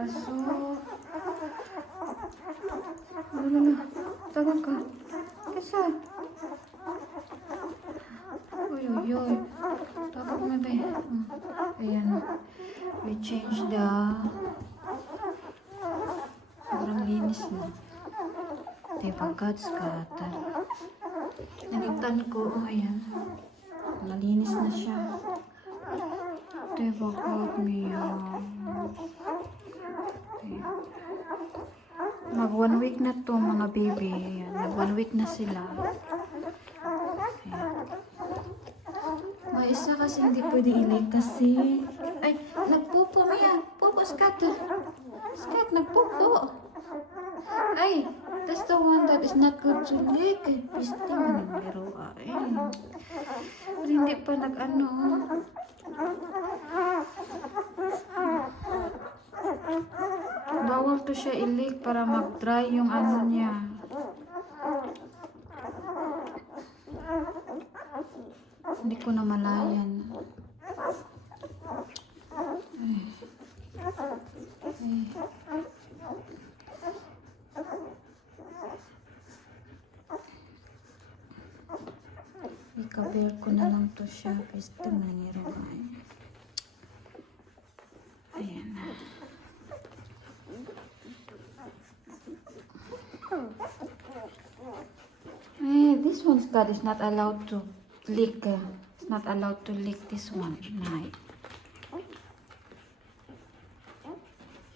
aso. Ano. Tagal ka. Kesa. Uy. Tagal mo ba? Ayan. We change the... Sobrang linis na. Diba, God's cutter. Nalitan ko. Ayan. Malinis na siya. Diba, God, Mia. Mag 1 week na to mga baby. Ayan. Mag 1 week na sila. Ayan. May isa kasi hindi pwede ilik kasi... Ay, nagpupo Mia. Pupo, Scat. Scat, nagpupo. Ay, that's the one that is not good to lick. Ay, piste man yung biro. Ay. Pero hindi pa nag-ano. Bawal to siya ilik para mag-dry yung ano niya. Hindi ko na malayan. Ikaber ko na lang to siya. Peste maniro. Ayan. This one's God is not allowed to lick. It's not allowed to lick this one. Night.